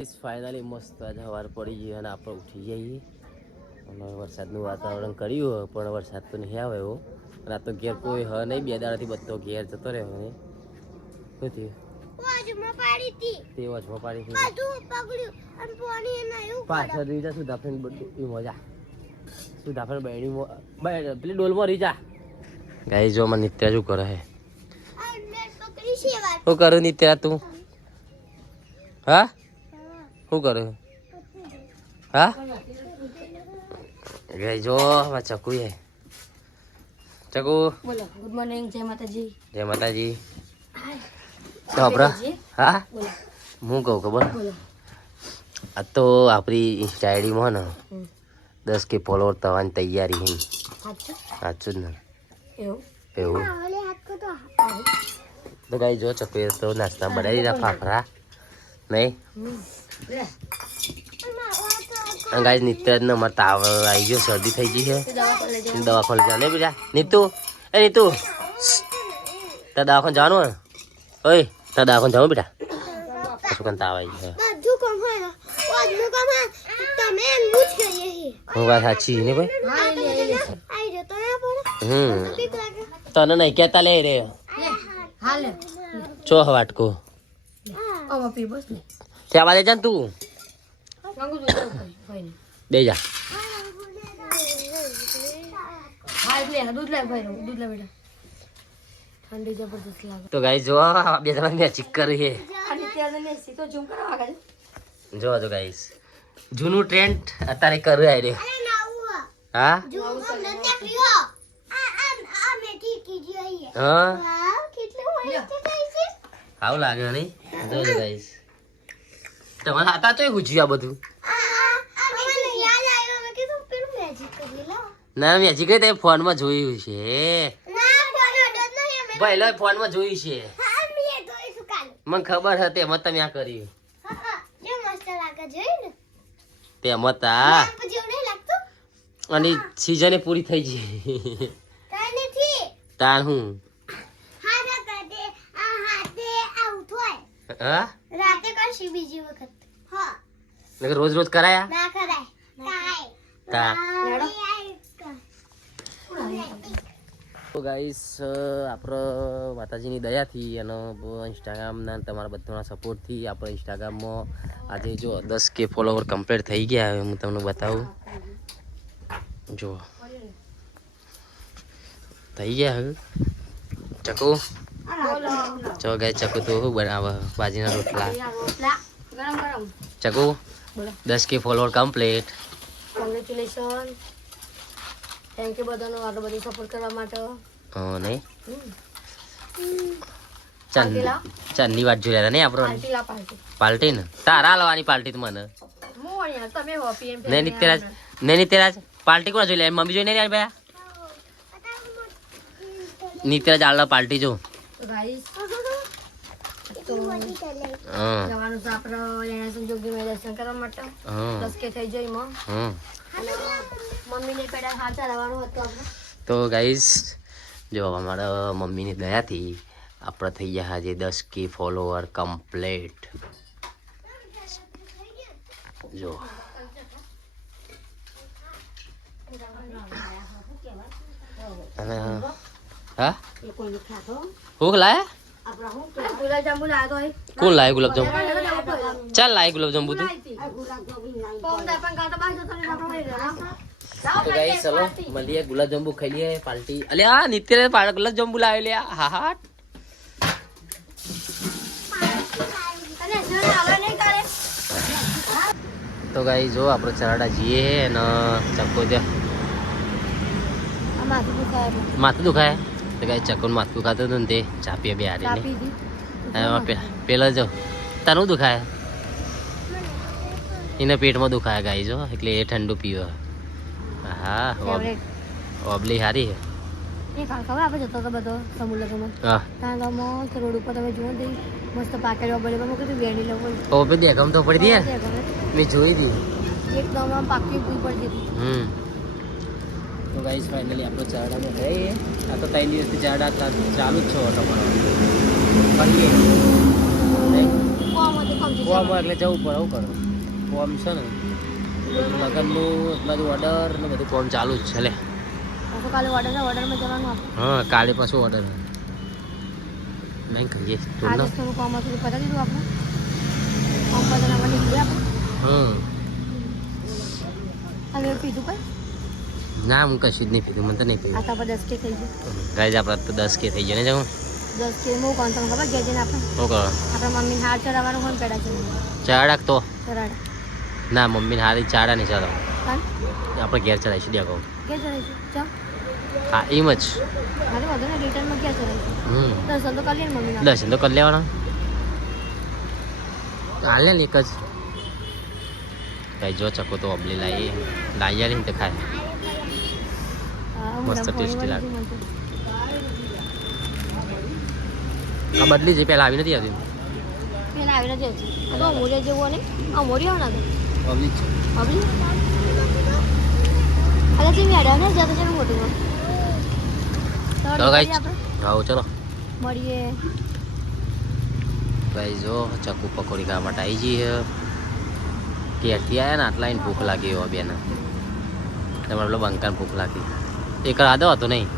Finally મસ્ત આજે સવાર પડી ગઈ અને આપણે ઉઠી જઈએ અને વરસાદનું વાતાવરણ કર્યું પણ વરસાદ તો નહીં આવે એવો અને આ તો ઘેર કોઈ હ નહીં 2 દાડાથી બધો ઘેર જતો રહ્યો ને શું થયું તે વચમાં પાડી પાછળ રહી જા સુધાફેન બધું મજા સુધાફેન બહેણી પેલી ડોલમાં રહી જા ગાઈ જો મને નિત્યા શું કરે હે શું કરું નિત્યા તું હા શું કરું હા ગઈ જો ચકુ હે ચકુ બોલો ગુડ મોર્નિંગ જય માતાજી તો આપણા હા હું કહું ખબર આ તો આપણી ઇન્સ્ટા આઈડીમાં ને 10K ફોલોવર થવાની તૈયારી હે સાચું જ ને એવું તો ગાઈ જો ચકુ તો નાસ્તા બનાવી દીધા ફાફરા નહીં ગાય નિત્ય ને અમારે તાવ આવી ગયો શરદી થઈ ગઈ છે દવાખાને જવાનું નહીં બેટા નીતુ તાર દવાખાને જવાનું ઓય તાર દવાખાને જવાનું બેટા શું કામ તાવ આવી ગયો હું વાત સાચી ને ભાઈ તને નહીં કહેતા લે રે ચો વાટકો ત્યાં વાલે જા તું બે જા તો ગાઈ જો બે જણા મેચિક કરી છે જો તો ગાઈસ જૂનું ટ્રેન્ડ અત્યારે કરું આઈ હા આવું લાગે નહીં જો ગાઈસ તમારે હતા તો પૂછ્યું આ બધું ના મેજી કઈ તમે ફોનમાં જોયું છે ભાઈ ફોનમાં જોયું છે મને ખબર હતી એમાં તમે આ કર્યું તેમાં તા અને સીઝન પૂરી થઈ ગઈ તાર હું હા બીજી વખત રોજ રોજ કરાયા ના કરાય તો ગાઈસ આપણે માતાજીની દયાથી અને ઇન્સ્ટાગ્રામના તમારા બધાના સપોર્ટથી આપણે ઇન્સ્ટાગ્રામમાં આજે જો 10K ફોલોવર કમ્પ્લીટ થઈ ગયા હવે હું તમને બતાવું જો થઈ ગયા હવે ચકુ ચો ગાય ચકુ તો શું બનાવે બાજીના રોટલા ચકુ 10K follower complete congratulation thank you બધાનો આટલો બધો સપોર્ટ કરવા માટે નહીં ચાંદની વાત જોઈ રહ્યા નહીં આપણો પાર્ટી ને તારા લાવવાની પાર્ટી મને નહીં નિત્યરાજ પાર્ટી કોણ જોઈ લે મમ્મી જોઈ નહીં ભાઈ નિત્યરાજ આલા પાર્ટી જો જવાનું તો આપણે જોગી મેં દર્શન કરવા માટે 10K થઈ જાય મમ્મીને પેડા હાચા રહેવાનું હતું આપણે તો ગાઈસ જો અમારા મમ્મીની દયાથી આપણે થઈ ગયા આજે 10K ફોલોવર કમ્પ્લીટ જો અને હા હું લાયા કોણ લાય ગુલાબજાંબુ ચાલ લાય ગુલાબજાંબુ તું તો ગાઈસ ચલો મળીએ ગુલાબજાંબુ ખાઈ લઈએ પાર્ટી અલે આ નિત્ય ગુલાબજાંબુ લાવે લે હા હા તો ગાઈસ જો આપણે ચરાડા જઈએ અને ચક્કો ત્યાં માથું દુખાય તો ગાઈસ ચક્કોનું માથું દુખાતું હતું ને તે ચા પીએ બે હારી પેલા જો તનું દુખાય એને પેટમાં દુખાય ગાઈ જો એટલે એ ઠંડુ પીવે હા ઓબલી હારી હે ખબર આપણે જતો હતો બધો સમુદ્રમાં રોડ ઉપર તમે જુઓ તો મસ્ત પાકેટ બળે કીધું વેણી લઉં ઓ બે દેખમ તો પડી દી મેં જોઈ દી એકદમ પાકી પૂરી પડી હતી તો ગાઈસ ફાઇનલી આપણો ચારડામાં ગઈ આ તો 3 દિવસથી ચારડા ચાલુ જ છો તમારો કરીએ કોમ હતું કોમ થી કોમ એટલે જવું પડે એવું કરો કોમ છે ને લગ્નનું બધું ઓર્ડર ને બધું કોમ ચાલુ જ છે લે તો કાલે ઓર્ડરમાં જવાનું આપણે હા કાલે પાછું ઓર્ડર નહીં કહીએ આજે થોડું કોમ હતું પતા દીધું આપણે કોમ પતા આપણે નીકળ્યા આપણે હા અને પીધું કઈ ના હું કશું જ નહીં પીધું મને તો નહીં પીધું આ તો આપણે 10 કે થઈ ગયું ગાઈઝ આપણે તો 10 કે થઈ જાય ને જવું 10 કે હું કોણ તમને ખબર ગયા જઈને આપણે શું કરો આપણા મમ્મીને હાર ચડાવવાનું કોણ પેડા છે ચાડાક તો ચડાડ ના મમ્મીને હારી ચાડા નહીં ચાલો કાન આપણે ઘેર ચડાવીશું દેખો કે ચડાઈશું ચાલ હા એમ જ મારે વધુ ને રિટર્નમાં ક્યાં ચડાઈશું દર્શન તો કરીએ ને મમ્મીના દર્શન તો કરી લેવાના હાલ ને એક જ ભાઈ જો ચકો તો અબલી લાવી ને તો ખાય મસ્ત ટેસ્ટી લાગે આ બદલી છે પહેલા આવી નથી આવતી પેલા આવી નથી આવતી તો મોરિયા જેવો ને આ મોરિયા ના અબલી છે અબલી અલા જે મેડા ને જતો છે મોટું ચલો ગાઈસ આવો ચલો મળીએ ભાઈ જો ચકુ પકોડી ખાવા માટે આવી જઈએ ક્યાંથી આવ્યા ને આટલા એને ભૂખ લાગી એવા બેને તમારે પેલો બંકાને ભૂખ લાગી એક રાધો હતો નહીં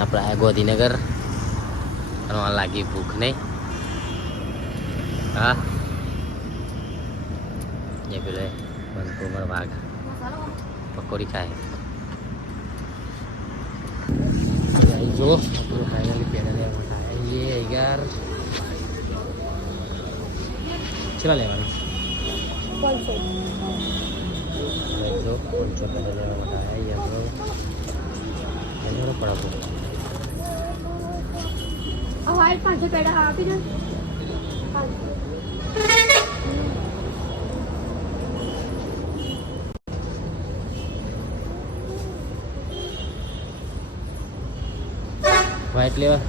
આપણે આ ગોધીનગર અને લાગી ભૂખ નહીં હા એ પેલો બંકો મારો વાઘ પકોડી ખાય જો આપણે ફાઇનલી પેડા લેવા ખાઈએ યાર ચલા લેવાનું જો કોણસો પેડા લેવા માટે આવ્યા યાર એનો પડાવો આ વાઈટ 500 પેડા આપી દે વાઈટ લેવા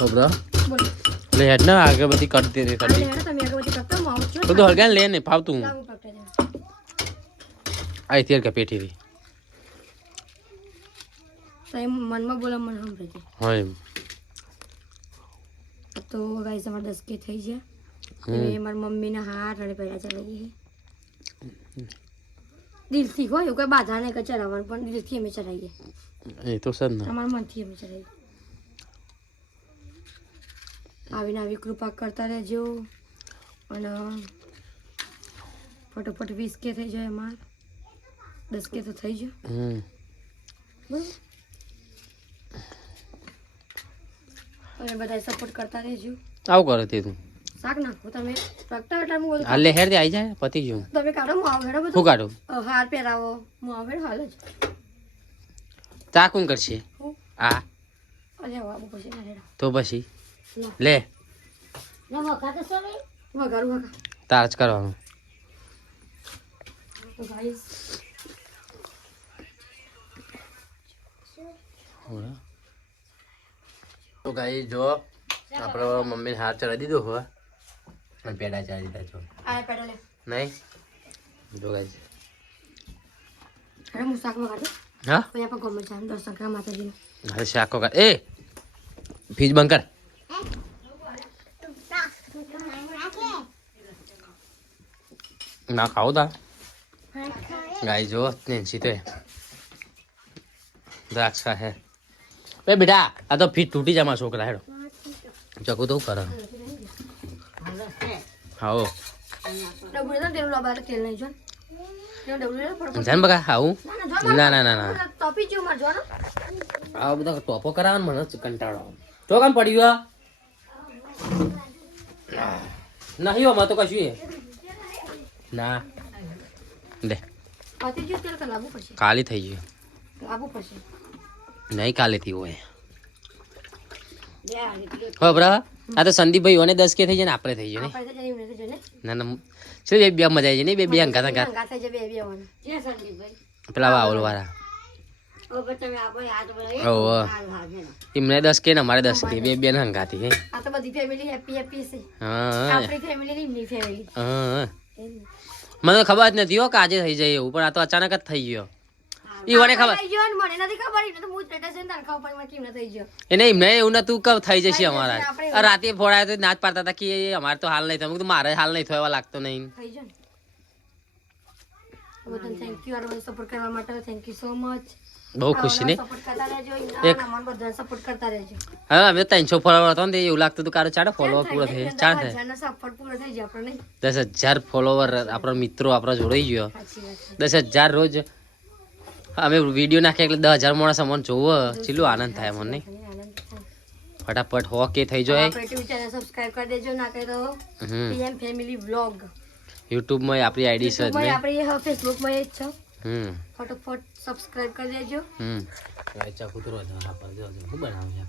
ખબર બોલ લે હેડ ના આગળ બધી કરતી રે કરતી આ તમે આગળ કરતા હું આવું છું તો હળગાન લે ને ફાવતું લાવું પકડે છે આઈ તેર કે પેટી રી તો એમ મનમાં બોલા મન સાંભળે છે હા એમ તો ગાઈસ અમાર 10 કે થઈ ગયા એ મારી મમ્મીના હાથ અને પેડા ચલાવી છે દિલથી હોય એવું કોઈ બાધા નહીં કે ચલાવવાનું પણ દિલથી અમે ચલાવીએ એ તો સર ને અમારા મનથી અમે ચલાવીએ આવીને આવી કૃપા કરતા રહેજો અને ફટોફટ 20 કે થઈ જાય અમાર 10 કે તો થઈ જાય બરાબર અને બધા સપોર્ટ કરતા રહેજો આવું કરે તે તું શાક નાખો તમે પ્રગટા એટલે હું બોલું હાલે હેર દે આવી જાય પતી ગયું તમે કાઢો હું આવેડો શું બધું કાઢું હાર પહેરાવો હું આવેડ હાલ જ ચા કોણ કરશે હું આ અરે વાબુ પછી ના રેડા તો પછી ના લે ના વખા તો સર વગારું વખા તાર જ કરવાનું તો ગાઈસ તો ગાઈ જો આપણે મમ્મીને હાથ ચડાવી દીધો હવે અને પેડા ચડાવી દીધા છો આ પેડો લે નહીં જો ગાઈ અરે હું શાક વગાડો હા પછી આપણે ગમે છે દર્શન કરવા માતાજીને હવે શાકો કા એ ફીજ બંધ કર ના ખાઓ તા ગાય જો નેન્સી તો દ્રાક્ષ ખા હે બે બેટા આ તો ફીટ તૂટી જાય મારા છોકરા હેડો ચકુ તો કરે હાઓ ડબુડે તો તેલ લાબાર તેલ નહીં જો તે ડબુડે પર જાન બગા આવું ના ના ના ના ટોપી જો માર જો આ બધા ટોપો કરાવવાનું મને કંટાળો તો કામ પડ્યું નહીં હો માં તો કશું એ ના દે આતી જો તેલ લાબુ પડશે કાલી થઈ ગયું લાબુ પડશે નહીં કાલેથી હોય દે આ રીતે હો બરા આ તો સંદીપભાઈ ઓને 10 કે થઈ જાય ને આપણે થઈ જાય ને આપણે તો જઈને તો જને ના ના શું બે મજા આવી જાય ને બે અંગાત અંગાત ગાતા જે બે બે વન જે સંદીપભાઈ પેલા વાવલ વાળા ઓ તમે આપણે હાથ બોલે ઓહો એમને 10 કે ને અમારે 10 કે બે ને હંગાતી હે આ તો બધી ફેમિલી હેપી હેપી છે હા આપણી ફેમિલી ની એમની ફેમિલી હા મને ખબર જ નથી હો કે આજે થઈ જાય એવું, પણ આ તો અચાનક જ થઈ ગયો. ઈવને ખબર થઈ ગયો ને મને નથી ખબર, એટલે તો હું સ્ટેટસ છે ને તને ખબર પડી કેમ થઈ ગયો. એને એમને એવું નતું કે થઈ જશે અમારા. રાતે ફોડાય તો ના જ પાડતા હતા કે અમારે તો હાલ નહીં થયો. મેં કીધું મારે હાલ નહીં થયો એવા લાગતો નહીં. થઈ ગયો ને. બધાને થેન્ક યુ આ મને સપોર્ટ કરવા માટે, થેન્ક યુ સો મચ. બહુ ખુશી ને સપોર્ટ કરતા રહેજો, અમારા બધા સપોર્ટ કરતા રહેજો. હવે અમે 300 ફોલોવર હતો ને એવું લાગતું હતું કારો ચાડે ફોલોવર પૂરો થઈ ચાર થાય. 10,000 નો સપોર્ટ પૂરો થઈ જાય આપણે નહીં. 10,000 ફોલોવર આપણા મિત્રો આપણા જોડાઈ ગયો. સાચી વાત છે. 10,000 રોજ અમે વિડીયો નાખીએ એટલે 10,000 માણસ અમને જોવો, ચેટલું આનંદ થાય મને નહીં? આનંદ થાય. ફટાફટ હો કે થઈ જાય. આપણે યુટ્યુબ ચેનલ સબસ્ક્રાઇબ કરી દેજો, ના કરી તો પીએમ ફેમિલી વ્લોગ યુટ્યુબ માં આપણી આઈડી છે જ ને. આપણે ફેસબુક માં એ જ છે. ફટાફટ સબસ્ક્રાઇબ કરી દેજો. ચાકુ તો રોજ પર જો હું બનાવું છે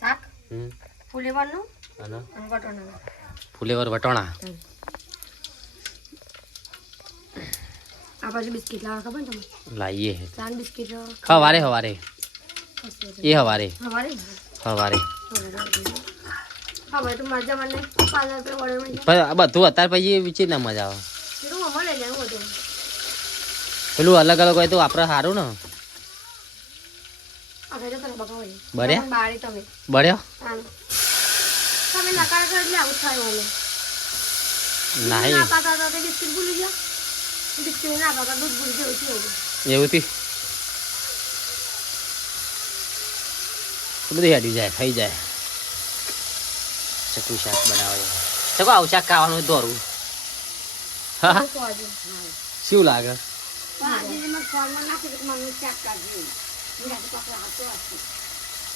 શાક ફુલેવરનું અને વટાણા. ફુલેવર વટોણા. આ બાજુ બિસ્કિટ લાવવા ખબર ને તમને? લાવીએ ચાંદ બિસ્કિટ હવારે હવારે એ હવારે હવારે હવારે હવે તો મજા મને 5,000 રૂપિયા ઓર્ડર મળી પણ આ બધું અત્યારે પછી વિચી ના મજા આવે. કેટલું મળે જાય બધું. પેલું અલગ અલગ હોય તો આપણે સારું ને. આપણે તો તને બગાવડી બળ્યા બાળી તમે બળ્યો તમે નકાર કરો એટલે આવું થાય મને. નહીં ના પાતા તો બિસ્કિટ ભૂલી ગયા, બિસ્કિટ ના પાતા દૂધ ભૂલી ગયું છે એવું થી બધું હેડી જાય થઈ જાય. ચકુ શાક બનાવે ચકો આવું શાક ખાવાનું દોરવું. હા શું લાગે?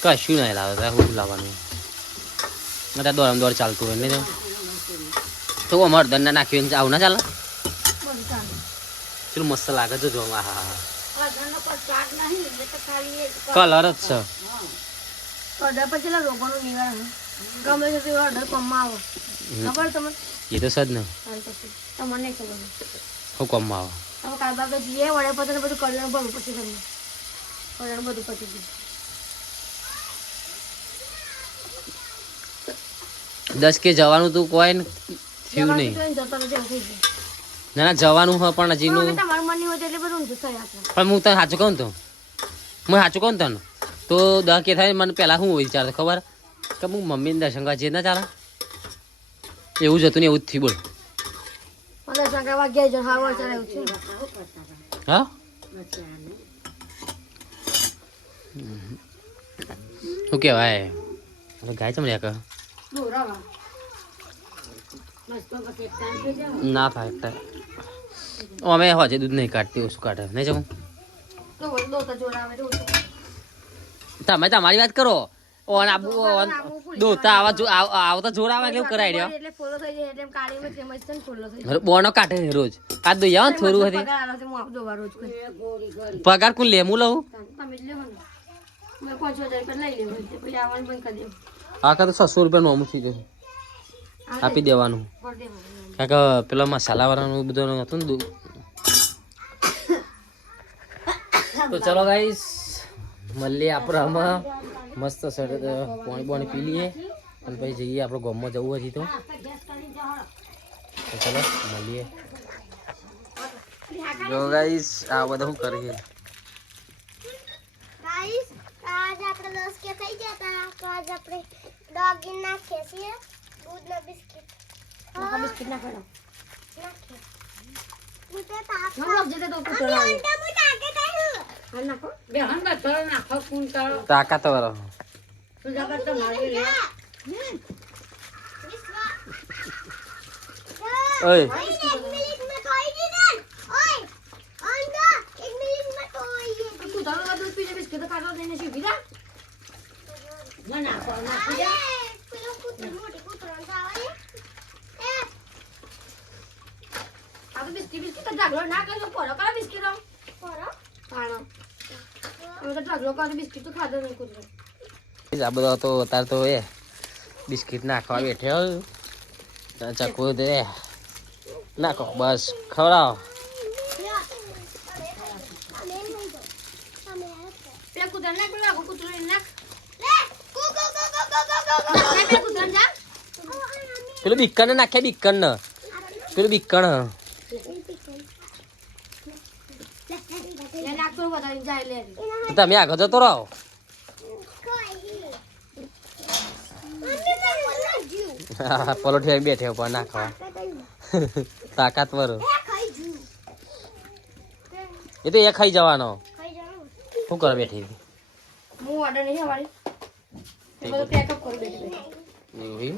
કશું નહીં લાવે શું લાવવાનું? દોડ દોડ ચાલતું હોય ને તો અમારે દંડા નાખ્યું આવું ના ચાલે? ચલો મસ્ત લાગે જો જોવા. હા હા કલર જ છે. ઓર્ડર પછી રોગોનું નિવારણ ગમે છે તે ઓર્ડર કમમાં આવો ખબર તમને? એ તો સજ ને પછી તમને નહીં ખબર હું કમમાં આવે. તમે કાલ બાદ જઈએ વડે પછી બધું કરીને ભરવું પછી તમને ઓર્ડર બધું પછી ગયું. 10 કે જવાનું તું કોઈ થયું નહીં. ના ના જવાનું હોય પણ હજીનું તમારું મન નહીં હોય એટલે બધું ઊંધું થાય આપણે. પણ હું તને સાચું કહું તો હું સાચું કહું તને તો 10 કે થાય મને પહેલાં શું વિચાર ખબર કે હું મમ્મીને દર્શન કરવા જઈએ ના ચાલે એવું જ હતું ને એવું જ થયું. બોલ દર્શન કરવા ગયા છે હાર વળતા રહ્યું છે. હા શું કહેવાય ગાય ચમ રહ્યા કર ના થાય અમે હજે દૂધ નહીં કાઢતી ઓછું કાઢે નહીં જવું. તમે તમારી વાત કરો. ઓન આબુ ઓન દોતા આવતા જોર આવે કેવું કરાય રહ્યો એટલે ફોલો થઈ જાય એટલે કાઢીને તેમાં છે ને ફોલો થઈ જાય. બોનો કાઢે રોજ આ દો યાર થોડું હતી પગાર આવે છે હું આપજો રોજ કોઈ પગાર કોણ લેમું લઉં તમે જ લેવો ને મેં 5,000 રૂપિયા લઈ લેવું એટલે પછી આવવાનું બંધ કરી દેવું. આ કા તો 600 રૂપિયાનું અમુક થઈ જશે આપી દેવાનું. કરી દેવાનું. કારણ કે પેલા મસાલા વાળાનું બધું હતું ને તો ચલો ગાઈસ મળીએ આપણે આમાં મસ્ત પાણી પાણી પી લઈએ અને પછી જઈએ આપણે ગામમાં જવું હજી તો ચલો મળીએ. જો ગાઈસ આ બધા શું કરીએ ગાઈસ આજ આપણે 10 કે થઈ ગયા હતા તો આજ આપણે ડોગી નાખીએ છીએ દૂધના બિસ્કિટ. નાખો બિસ્કિટ ના ખાડો નાખીએ મુતે તાપ ના લોક જતે તો કુટો લાવ અંડા મુ નાખે કાઢું હા નાખો બેહન બતો નાખો ફોન કરો તાકાત વાળો સુજા કરતો મારી લે ઓય 1 મિનિટ મે ખોઈ દીધા ઓય અંડા 1 મિનિટ મે ખોઈ દીધા તું તારો દૂધ પીને બિસ્કિટ ખાડો દેને છે બીજા ના નાખો નાખો જા પેલો કૂતરો મોટી કૂતરો ખાવાય એ આ તો બિસ્કિટ તો ઢગલો ના કરજો પોરો કરો બિસ્કિટ પોરો પાણો અમે તો ઢગલો કરો બિસ્કિટ તો ખાધો નહીં કૂતરો. આ બધા તો અત્યારે તો એ બિસ્કિટ નાખવા બેઠે ચકુ દે નાખો બસ ખવડાવો. પેલા કૂતરા નાખ પેલા આખો કૂતરો નાખ લે કુ કુ કુ કુ કુ કુ પેલા કૂતરા જા પેલું બીકણ નાખે બીકણ પેલું બીકણ જાય લે તો તમે આગળ જતો રહો. હા, પલોઠી બેઠે પણ ના ખાવા. તાકાતવર એ તો એ ખાઈ જવાનો. શું કરે બેઠી હતી? હું ઓર્ડર નહીં અમારી બધું પેકઅપ કરું બેઠી એવું?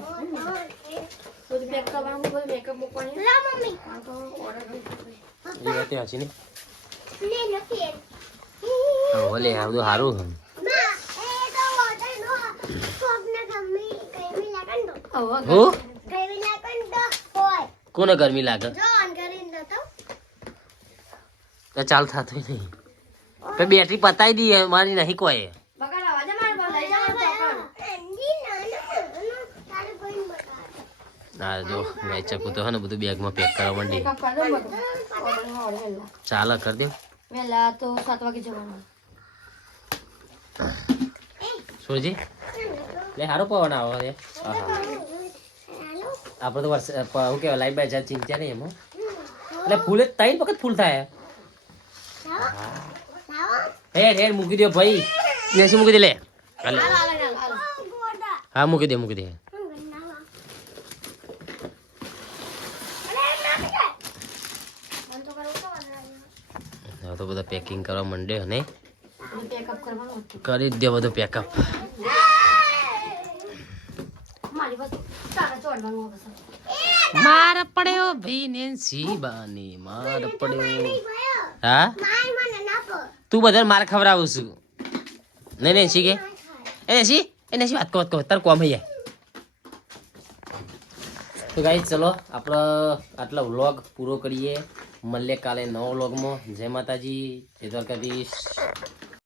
બધું પેક કરવાનું બધું મેકઅપ મૂકવાની લા મમ્મી આ તો ઓર્ડર નહીં એ વાત સાચી ને. લે નથી ઓલે આ બધું સારું છે. માં એ તો ઓર્ડર નો કોકને ગમી કઈ લાગન દો હું કઈ લાગન દો હોય કોને ગરમી લાગે? જો ઓન કરીને દો તો ચાલ થતું નહીં. તો બેટરી પતાવી દઈએ મારી નહીં કોઈ. બગાડ આવાજે મારે પર લઈ જવાનું ચોકડ એન્ડી ના તારે કોઈ બતા હા જો મેં ચકુ તો હે ને બધું બેગમાં પેક કરવા માંડી. મેકઅપ કરી દો બધું ઓર્ડર વહેલા ચાલે કરી દે. વહેલા તો 7 વાગે જવાનું સુરજી લે સારો પવન આવે છે. આપણે તો વર્ષ શું કહેવાય લાઈટ બાય ચિંતા નહીં એમાં. એટલે ફૂલ જ 3 વખત ફૂલ થાય. હેડ હેડ મૂકી દો ભાઈ. બેસી મૂકી દે લે. હાલે. હા મૂકી દે મૂકી દે. હવે તો બધા પેકિંગ કરવા માંડ્યો ને. પેકઅપ કરવાનું કરી જ દે બધું પેકઅપ. મારી બસ તારા ચોડવાનું બસ માર પડ્યો ભાઈ ને શીબાની માર પડ્યો. હા માય મને ના પો તું બધા માર ખવડાવું છું. નહીં નહીં શીખે એને શી વાત કહો તાર કોમ હૈયા. તો ગાઈસ ચલો આપણે આટલા વ્લોગ પૂરો કરીએ. મળીએ કાલે નવો વ્લોગમાં. જય માતાજી, જય દ્વારકાધીશ.